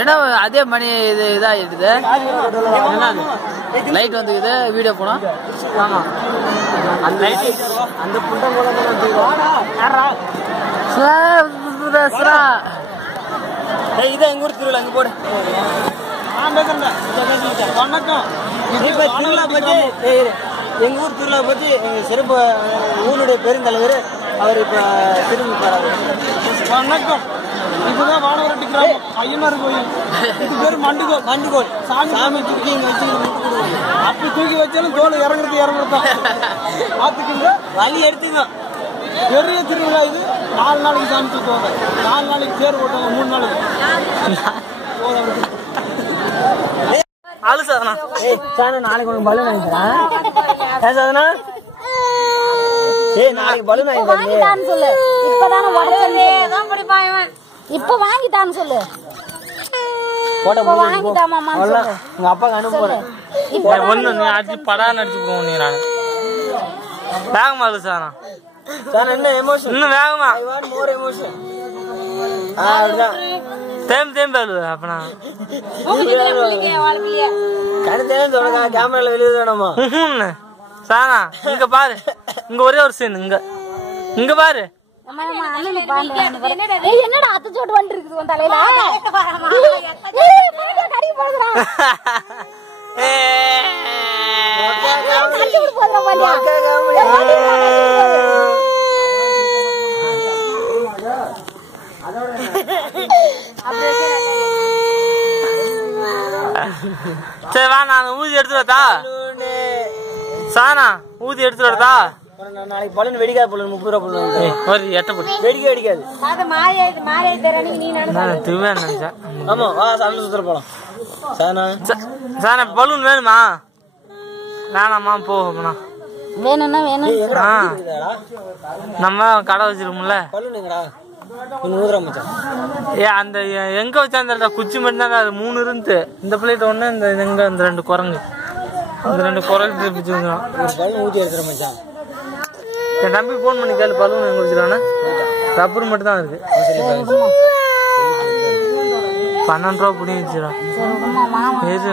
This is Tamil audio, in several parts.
என்ன அதே மணி இது இதாகிடுது லைட் வந்துக்குது வீடியோ போனா ஆமா அந்த இதான் எங்க ஊர் திருவிழா அங்க போடு திருவிழா பத்தி எங்க ஊர் திருவிழா பத்தி எங்க சிறப்பு ஊருடைய பெருந்தலைவர் அவர் இப்ப திரும்பி போறாரு. வணக்கம். இதுதான் வானவரட்டி கிராமம் ஐயனார் கோயில். இது பேர் மண்டுகோல். சாமி தூக்கி இங்க வச்சு அப்படி தூக்கி வச்சாலும் தோல் இறங்குறதான் பார்த்துக்குங்க. வழி எடுத்துங்க. பெரிய திருவிழா இது. 4 நாளைக்கு சாமி தூக்குவாங்க. 4 நாளைக்கு தேர் ஓட்டுவாங்க. 3 நாளைக்கு ஆளு சாதனா நாளைக்கு உனக்கு பலூன் வாங்கிக்கிறேன் சாதனா. நாளைக்கு பலூன் வாங்கிட்டான்னு சொல்லு. இப்பதானே உடச்சேதான் படிப்பான் இவன். இப்ப வாங்கிட்டான்னு சொல்லு. வாங்கிட்டாமா உங்க அப்பாக்கு அனுப்புறேன். ஒண்ணு நீ அடிச்சு படான்னு அடிச்சு போவோம். நீ நான் வேகமா இருக்கு சாதனா. என்ன எமோஷன் இன்னும் வேகமா மோர் எமோஷன் தேம்பு அப்பனா கேமரால வெளியே வேணுமா சானா. இங்க பாரு, இங்க ஒரே ஒரு சீன். இங்க பாரு. என்னடா அத்தச்சோட்டு வந்து இருக்குது உன் தலையில. சரி வா, நான் ஊதி எடுத்து வரதா சானா. ஊதி எடுத்து வரதா. நாளைக்கு பலன் வெடிக்காது. பலன் 30 ரூபா பலன் ஒரு எட்ட போட்டு வெடிக்காது. திரும்ப நினைச்சேன். ஆமா வா சாமி சுத்தர போலாம். சானா பலூன் வேணுமா? வேணாமா போ. வேணும்னா வேணும். நம்ம கடை வச்சிருக்கோம்ல. அந்த எங்க வச்சா குச்சி மட்டும் தான். அது 3 இருந்து இந்த பிளேட் ஒண்ணு. இந்த எங்க அந்த 2 குரங்கு. அந்த 2 குரங்கு ஊத்தி எடுத்துற மச்சான். என் தம்பி போன் பண்ணி கேளு பலூன் எங்க வச்சிருக்கானு. ரப்பர் மட்டும் தான் இருக்கு. 12 ரூபா புடி வச்சிருக்கேன்.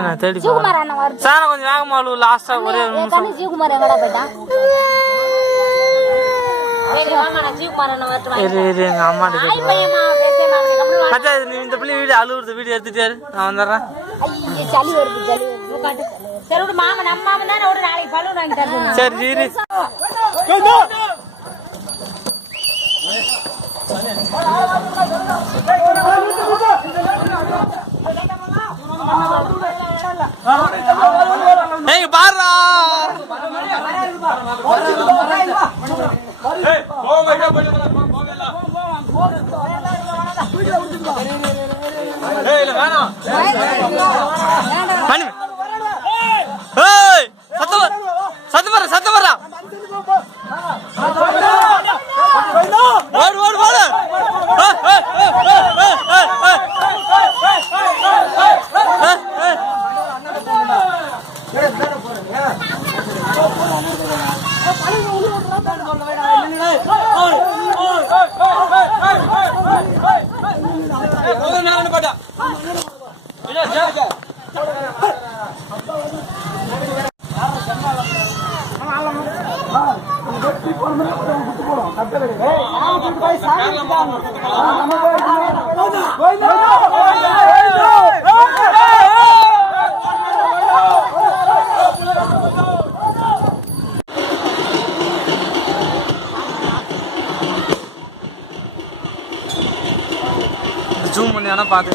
நான் தேடி சார் கொஞ்சம் வேகமா லாஸ்டா ஒரே நிமிஷம். எங்க அம்மாட்ட கேட்டு இந்த பிள்ளை வீடு அழுவுறது. வீடு எடுத்துட்டாரு. நான் வந்துடுறேன். சரி சரி பாருடா. சத்தம் வர்றா. ஜூம் பண்ணி பாத்து